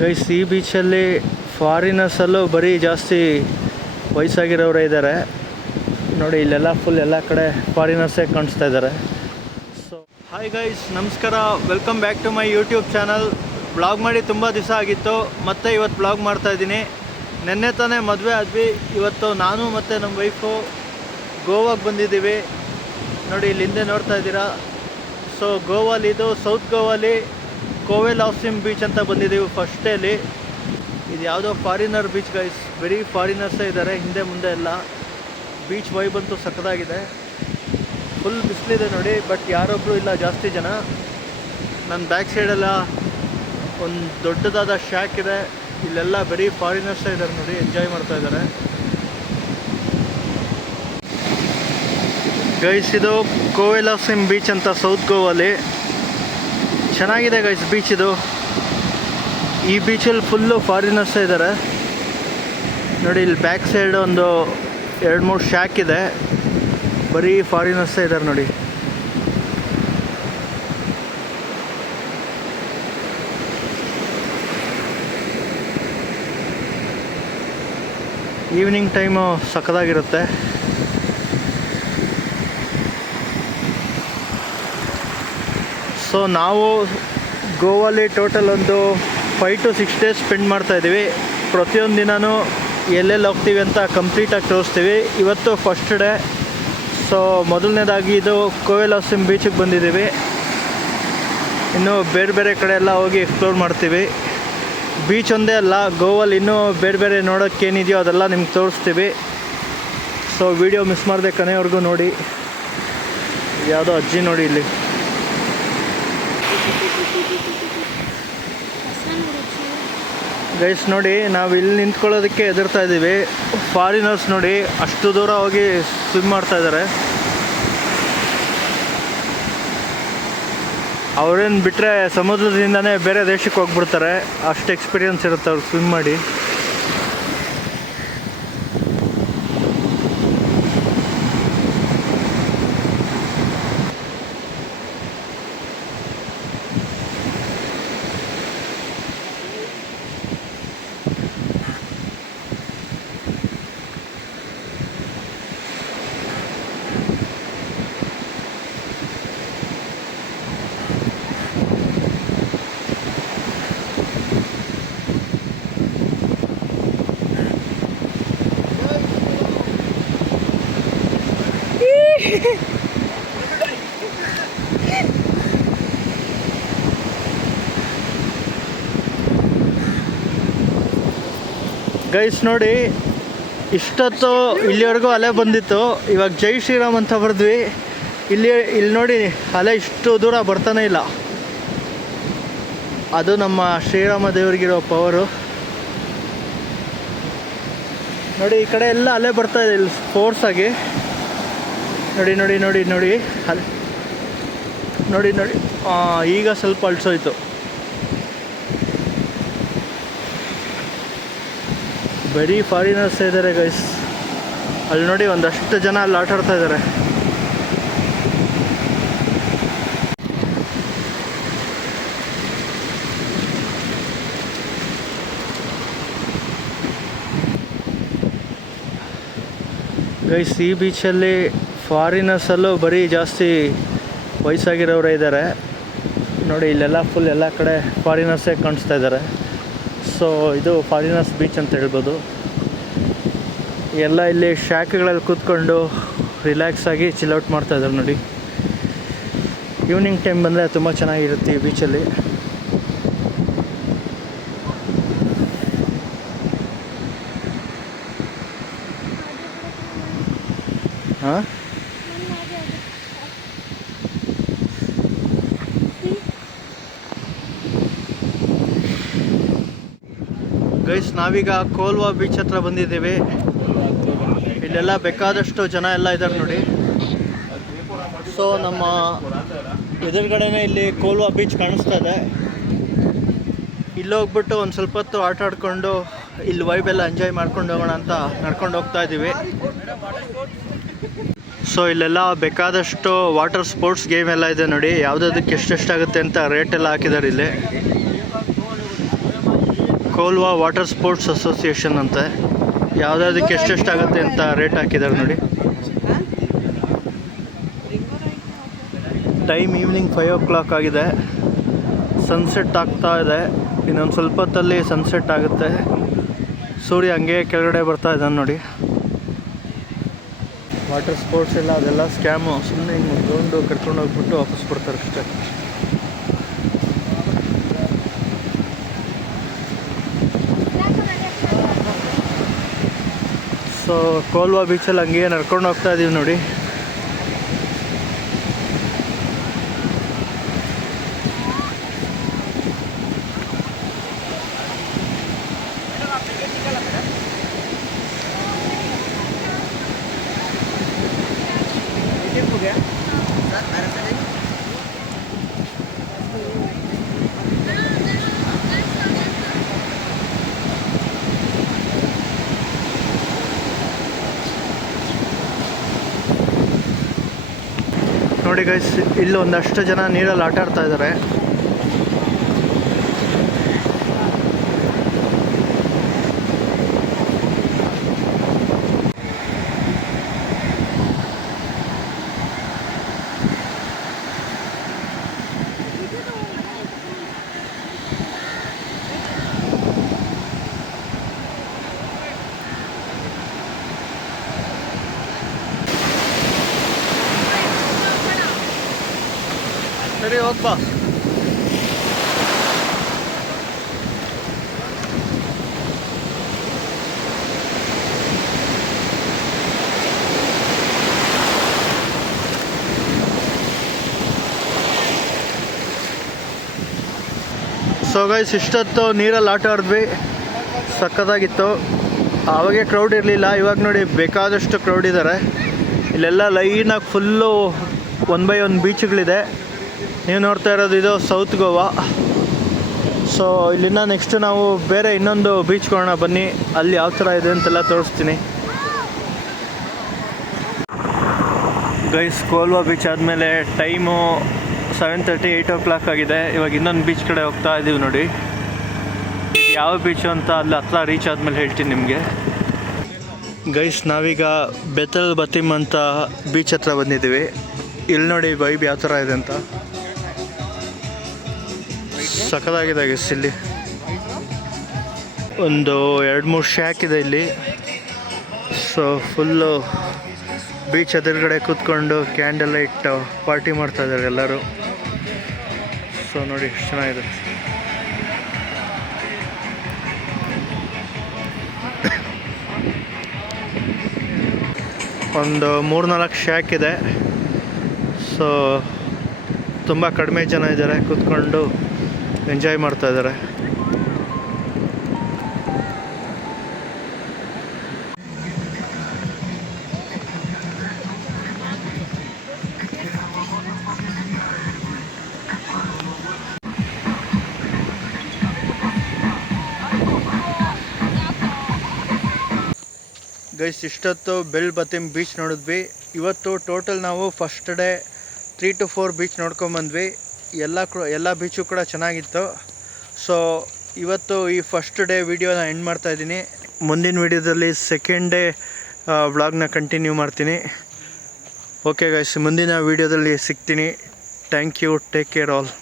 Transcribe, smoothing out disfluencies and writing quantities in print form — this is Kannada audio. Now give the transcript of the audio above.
ಗೈಸ್, ಈ ಬೀಚಲ್ಲಿ ಫಾರಿನರ್ಸಲ್ಲೂ ಬರೀ ಜಾಸ್ತಿ ವಯಸ್ಸಾಗಿರೋರೇ ಇದ್ದಾರೆ ನೋಡಿ. ಇಲ್ಲೆಲ್ಲ ಫುಲ್ ಎಲ್ಲ ಕಡೆ ಫಾರಿನರ್ಸೇ ಕಾಣಿಸ್ತಾ ಇದ್ದಾರೆ. ಸೊ ಹಾಯ್ ಗೈಸ್, ನಮಸ್ಕಾರ, welcome back to my YouTube channel. Blog ಮಾಡಿ ತುಂಬ ದಿವಸ ಆಗಿತ್ತು, ಮತ್ತೆ ಇವತ್ತು ಬ್ಲಾಗ್ ಮಾಡ್ತಾಯಿದ್ದೀನಿ. ನೆನ್ನೆ ತಾನೇ ಮದುವೆ ಆದ್ವಿ. ಇವತ್ತು ನಾನು ಮತ್ತು ನಮ್ಮ ವೈಫು ಗೋವಾಗೆ ಬಂದಿದ್ದೀವಿ ನೋಡಿ. ಇಲ್ಲಿ ಹಿಂದೆ ನೋಡ್ತಾ ಇದ್ದೀರಾ. ಸೊ ಗೋವಾಲಿ ಇದು ಸೌತ್ ಗೋವಾಲಿ ಕೋವೆಲ್ ಆಫ್ಸಿಮ್ ಬೀಚ್ ಅಂತ ಬಂದಿದ್ದೀವಿ. ಫಸ್ಟ್ ಡೇಲಿ ಇದು ಯಾವುದೋ ಫಾರಿನರ್ ಬೀಚ್ ಗೈಸ್, ಬರೀ ಫಾರಿನರ್ಸೇ ಇದ್ದಾರೆ ಹಿಂದೆ ಮುಂದೆ ಎಲ್ಲ. ಬೀಚ್ ವೈಬ್ ಅಂತೂ ಸಖತ್ತಾಗಿದೆ. ಫುಲ್ ಬಿಸಿಲಿದೆ ನೋಡಿ, ಬಟ್ ಯಾರೊಬ್ಬರು ಇಲ್ಲ, ಜಾಸ್ತಿ ಜನ. ನನ್ನ ಬ್ಯಾಕ್ ಸೈಡೆಲ್ಲ ಒಂದು ದೊಡ್ಡದಾದ ಶ್ಯಾಕ್ ಇದೆ, ಇಲ್ಲೆಲ್ಲ ಬರೀ ಫಾರಿನರ್ಸೇ ಇದ್ದಾರೆ ನೋಡಿ, ಎಂಜಾಯ್ ಮಾಡ್ತಾ ಇದ್ದಾರೆ ಗೈಸ್. ಇದು ಕೋವೆಲ್ ಆಫ್ಸಿಮ್ ಬೀಚ್ ಅಂತ ಸೌತ್ ಗೋವಾಲಿ. ಚೆನ್ನಾಗಿದೆ ಗೈಸ್ ಬೀಚ್ ಇದು. ಈ ಬೀಚಲ್ಲಿ ಫುಲ್ಲು ಫಾರಿನರ್ಸೇ ಇದ್ದಾರೆ ನೋಡಿ. ಇಲ್ಲಿ ಬ್ಯಾಕ್ ಸೈಡ್ ಒಂದು 2-3 ಶ್ಯಾಕ್ ಇದೆ, ಬರೀ ಫಾರಿನರ್ಸೇ ಇದ್ದಾರೆ ನೋಡಿ. Evening time ಸಖತ್ತಾಗಿರುತ್ತೆ. ಸೊ ನಾವು ಗೋವಾಲಿ ಟೋಟಲ್ ಒಂದು 5 to 6 days ಸ್ಪೆಂಡ್ ಮಾಡ್ತಾಯಿದ್ದೀವಿ. ಪ್ರತಿಯೊಂದು ದಿನವೂ ಎಲ್ಲೆಲ್ಲಿ ಹೋಗ್ತೀವಿ ಅಂತ ಕಂಪ್ಲೀಟಾಗಿ ತೋರಿಸ್ತೀವಿ. ಇವತ್ತು ಫಸ್ಟ್ ಡೇ. ಸೊ ಮೊದಲನೇದಾಗಿ ಇದು ಕೋವೆಲ್ ಆಫ್ಸಿಮ್ ಬೀಚಿಗೆ ಬಂದಿದ್ದೀವಿ. ಇನ್ನು ಬೇರೆ ಬೇರೆ ಕಡೆ ಎಲ್ಲ ಹೋಗಿ ಎಕ್ಸ್ಪ್ಲೋರ್ ಮಾಡ್ತೀವಿ. ಬೀಚ್ ಒಂದೇ ಅಲ್ಲ, ಗೋವಾಲಿ ಇನ್ನೂ ಬೇರೆ ಬೇರೆ ನೋಡೋಕ್ಕೇನಿದೆಯೋ ಅದೆಲ್ಲ ನಿಮ್ಗೆ ತೋರಿಸ್ತೀವಿ. ಸೊ ವಿಡಿಯೋ ಮಿಸ್ ಮಾಡದೆ ಕೊನೆವರೆಗೂ ನೋಡಿ. ಯಾವುದೋ ಅಜ್ಜಿ ನೋಡಿ ಇಲ್ಲಿ. ಗೈಸ್ ನೋಡಿ, ನಾವು ಇಲ್ಲಿ ನಿಂತ್ಕೊಳ್ಳೋದಕ್ಕೆ ಹೆದರ್ತಾ ಇದ್ದೀವಿ. ಫಾರಿನರ್ಸ್ ನೋಡಿ ಅಷ್ಟು ದೂರ ಹೋಗಿ ಸ್ವಿಮ್ ಮಾಡ್ತಾ ಇದ್ದಾರೆ. ಅವ್ರೇನು ಬಿಟ್ಟರೆ ಸಮುದ್ರದಿಂದನೇ ಬೇರೆ ದೇಶಕ್ಕೆ ಹೋಗ್ಬಿಡ್ತಾರೆ, ಅಷ್ಟು ಎಕ್ಸ್ಪೀರಿಯನ್ಸ್ ಇರುತ್ತೆ ಅವ್ರು ಸ್ವಿಮ್ ಮಾಡಿ. ಗೈಸ್ ನೋಡಿ, ಇಷ್ಟೊತ್ತು ಇಲ್ಲಿವರೆಗೂ ಅಲೆ ಬಂದಿತ್ತು. ಇವಾಗ ಜೈ ಶ್ರೀರಾಮ್ ಅಂತ ಬರೆದ್ವಿ. ಇಲ್ಲಿ ನೋಡಿ, ಅಲೆ ಇಷ್ಟು ದೂರ ಬರ್ತಾನೆ ಇಲ್ಲ. ಅದು ನಮ್ಮ ಶ್ರೀರಾಮ ದೇವರಿಗಿರೋ ಪವರು ನೋಡಿ. ಈ ಕಡೆ ಎಲ್ಲ ಅಲೆ ಬರ್ತಾ ಇದೆ ಇಲ್ಲಿ ಫೋರ್ಸಾಗಿ. ನೋಡಿ ನೋಡಿ ನೋಡಿ ನೋಡಿ ಅಲೆ ನೋಡಿ ನೋಡಿ. ಈಗ ಸ್ವಲ್ಪ ಅಳಿಸೋಯ್ತು. ಬರೀ ಫಾರಿನರ್ಸ್ ಇದ್ದಾರೆ ಗೈಸ್. ಅಲ್ಲಿ ನೋಡಿ ಒಂದಷ್ಟು ಜನ ಅಲ್ಲಿ ಆಟ ಆಡ್ತಾ ಇದ್ದಾರೆ. ಗೈಸ್, ಈ ಬೀಚಲ್ಲಿ ಫಾರಿನರ್ಸಲ್ಲೂ ಬರೀ ಜಾಸ್ತಿ ವಯಸ್ಸಾಗಿರೋರೇ ಇದ್ದಾರೆ ನೋಡಿ. ಇಲ್ಲೆಲ್ಲ ಫುಲ್ ಎಲ್ಲ ಕಡೆ ಫಾರಿನರ್ಸೇ ಕಾಣಿಸ್ತಾ ಇದ್ದಾರೆ. ಸೊ ಇದು ಫಾರಿನರ್ಸ್ ಬೀಚ್ ಅಂತ ಹೇಳ್ಬೋದು. ಎಲ್ಲ ಇಲ್ಲಿ ಶ್ಯಾಕ್ಗಳಲ್ಲಿ ಕೂತ್ಕೊಂಡು ರಿಲ್ಯಾಕ್ಸ್ ಆಗಿ ಚಿಲ್ಔಟ್ ಮಾಡ್ತಾ ಇದ್ದಾರೆ ನೋಡಿ. ಈವ್ನಿಂಗ್ ಟೈಮ್ ಬಂದರೆ ತುಂಬ ಚೆನ್ನಾಗಿರುತ್ತೆ ಈ ಬೀಚಲ್ಲಿ. ಹಾಂ, ಗೈಸ್ ನಾವೀಗ ಕೋಲ್ವಾ ಬೀಚ್ ಹತ್ರ ಬಂದಿದ್ದೀವಿ. ಇಲ್ಲೆಲ್ಲ ಬೇಕಾದಷ್ಟು ಜನ ಎಲ್ಲ ಇದ್ದಾರೆ ನೋಡಿ. ಸೊ ನಮ್ಮ ಎದುರುಗಡೆನೇ ಇಲ್ಲಿ ಕೋಲ್ವಾ ಬೀಚ್ ಕಾಣಿಸ್ತಾ ಇದೆ. ಇಲ್ಲಿ ಹೋಗ್ಬಿಟ್ಟು ಒಂದು ಸ್ವಲ್ಪ ಹೊತ್ತು ಆಟ ಆಡ್ಕೊಂಡು ಇಲ್ಲಿ ವೈಬೆಲ್ಲ ಎಂಜಾಯ್ ಮಾಡ್ಕೊಂಡು ಹೋಗೋಣ ಅಂತ ನಡ್ಕೊಂಡು ಹೋಗ್ತಾ ಇದ್ದೀವಿ. ಸೊ ಇಲ್ಲೆಲ್ಲ ಬೇಕಾದಷ್ಟು ವಾಟರ್ ಸ್ಪೋರ್ಟ್ಸ್ ಗೇಮ್ ಎಲ್ಲ ಇದೆ ನೋಡಿ. ಯಾವುದಕ್ಕೆ ಎಷ್ಟೆಷ್ಟಾಗುತ್ತೆ ಅಂತ ರೇಟ್ ಎಲ್ಲ ಹಾಕಿದ್ದಾರೆ ಇಲ್ಲಿ. ಕೋಲ್ವಾ ವಾಟರ್ ಸ್ಪೋರ್ಟ್ಸ್ ಅಸೋಸಿಯೇಷನ್ ಅಂತೆ. ಯಾವುದಾದಕ್ಕೆ ಎಷ್ಟೆಷ್ಟಾಗುತ್ತೆ ಅಂತ ರೇಟ್ ಹಾಕಿದ್ದಾರೆ ನೋಡಿ. ಟೈಮ್ ಈವ್ನಿಂಗ್ 5 o'clock ಆಗಿದೆ. ಸನ್ಸೆಟ್ ಆಗ್ತಾ ಇದೆ. ಇನ್ನೊಂದು ಸ್ವಲ್ಪ ಹೊತ್ತಲ್ಲಿ ಸನ್ಸೆಟ್ ಆಗುತ್ತೆ. ಸೂರ್ಯ ಹಂಗೆ ಕೆಳಗಡೆ ಬರ್ತಾ ಇದ್ದಾನೆ ನೋಡಿ. ವಾಟರ್ ಸ್ಪೋರ್ಟ್ಸ್ ಎಲ್ಲ ಅದೆಲ್ಲ ಸ್ಕ್ಯಾಮು. ಸುಮ್ಮನೆ ಹಿಂಗೆ ಗ್ರೌಂಡು ಕರ್ಕೊಂಡು ಹೋಗ್ಬಿಟ್ಟು ವಾಪಸ್ ಬರ್ತಾರೆ ಅಷ್ಟೇ. ಸೊ ಕೋಲ್ವಾ ಬೀಚಲ್ಲಿ ಹಂಗೆ ನಡ್ಕೊಂಡು ಹೋಗ್ತಾ ಇದ್ದೀವಿ ನೋಡಿ. ನೋಡಿ ಗೈಸ್, ಇಲ್ಲಿ ಒಂದಷ್ಟು ಜನ ನೀರಲ್ಲಿ ಆಟ ಆಡ್ತಾ ಇದ್ದಾರೆ. ಸರಿ ಹೋಗ್ಬಾ. ಸೊ ಗೈಸ್, ಇಷ್ಟೊತ್ತು ನೀರಲ್ಲಿ ಆಟ ಆಡಿದ್ವಿ, ಸಖತ್ತಾಗಿತ್ತು. ಆವಾಗೆ ಕ್ರೌಡ್ ಇರಲಿಲ್ಲ, ಇವಾಗ ನೋಡಿ ಬೇಕಾದಷ್ಟು ಕ್ರೌಡ್ ಇದ್ದಾರೆ. ಇಲ್ಲೆಲ್ಲ ಲೈನಾಗಿ ಫುಲ್ಲು 1 by 1 ಬೀಚ್ಗಳಿದೆ. ನೀವು ನೋಡ್ತಾ ಇರೋದು ಇದು ಸೌತ್ ಗೋವಾ. ಸೊ ಇಲ್ಲಿಂದ ನೆಕ್ಸ್ಟು ನಾವು ಬೇರೆ ಇನ್ನೊಂದು ಬೀಚ್ಗೆ ಹೋಗೋಣ ಬನ್ನಿ. ಅಲ್ಲಿ ಯಾವ ಥರ ಇದೆ ಅಂತೆಲ್ಲ ತೋರಿಸ್ತೀನಿ. ಗೈಸ್, ಕೋಲ್ವಾ ಬೀಚ್ ಆದಮೇಲೆ ಟೈಮು 7:30 8 o'clock ಆಗಿದೆ. ಇವಾಗ ಇನ್ನೊಂದು ಬೀಚ್ ಕಡೆ ಹೋಗ್ತಾ ಇದ್ದೀವಿ ನೋಡಿ. ಇದು ಯಾವ ಬೀಚು ಅಂತ ಅಲ್ಲಿ ಹತ್ರ ರೀಚ್ ಆದಮೇಲೆ ಹೇಳ್ತೀನಿ ನಿಮಗೆ. ಗೈಸ್, ನಾವೀಗ ಬೆತಲ್ ಬತಿಮ್ ಅಂತ ಬೀಚ್ ಹತ್ರ ಬಂದಿದ್ದೀವಿ. ಇಲ್ಲಿ ನೋಡಿ ವೈಬ್ ಯಾವ ಥರ ಇದೆ ಅಂತ. ಸಖತ್ತಾಗಿದೆ ಗೈಸ್. ಇಲ್ಲಿ ಒಂದು 2-3 ಶ್ಯಾಕ್ ಇದೆ ಇಲ್ಲಿ. ಸೊ ಫುಲ್ಲು ಬೀಚ್ ಎದುರುಗಡೆ ಕೂತ್ಕೊಂಡು ಕ್ಯಾಂಡಲ್ ಲೈಟ್ ಪಾರ್ಟಿ ಮಾಡ್ತಾ ಇದ್ದಾರೆ ಎಲ್ಲರೂ. ಸೊ ನೋಡಿ ಎಷ್ಟು ಚೆನ್ನಾಗಿದೆ. ಒಂದು 3-4 ಶ್ಯಾಕ್ ಇದೆ. ಸೊ ತುಂಬ ಕಡಿಮೆ ಜನ ಇದ್ದಾರೆ, ಕೂತ್ಕೊಂಡು ಎಂಜಾಯ್ ಮಾಡ್ತಾ ಇದ್ದಾರೆ. ಗೈಸ್, ಇಷ್ಟೊತ್ತು ಬೆಲ್ ಬತಿಮ್ ಬೀಚ್ ನೋಡಿದ್ವಿ. ಇವತ್ತು ಟೋಟಲ್ ನಾವು ಫಸ್ಟ್ ಡೇ 3 to 4 ಬೀಚ್ ನೋಡ್ಕೊಂಬಂದ್ವಿ. ಎಲ್ಲ ಬೀಚು ಕೂಡ ಚೆನ್ನಾಗಿತ್ತು. ಸೊ ಇವತ್ತು ಈ ಫಸ್ಟ್ ಡೇ ವಿಡಿಯೋನ ಎಂಡ್ ಮಾಡ್ತಾಯಿದ್ದೀನಿ. ಮುಂದಿನ ವಿಡಿಯೋದಲ್ಲಿ ಸೆಕೆಂಡ್ ಡೇ ವ್ಲಾಗ್ನ ಕಂಟಿನ್ಯೂ ಮಾಡ್ತೀನಿ. ಓಕೆ ಗೈಸ್, ಮುಂದಿನ ವಿಡಿಯೋದಲ್ಲಿ ಸಿಗ್ತೀನಿ. Thank you. Take care all.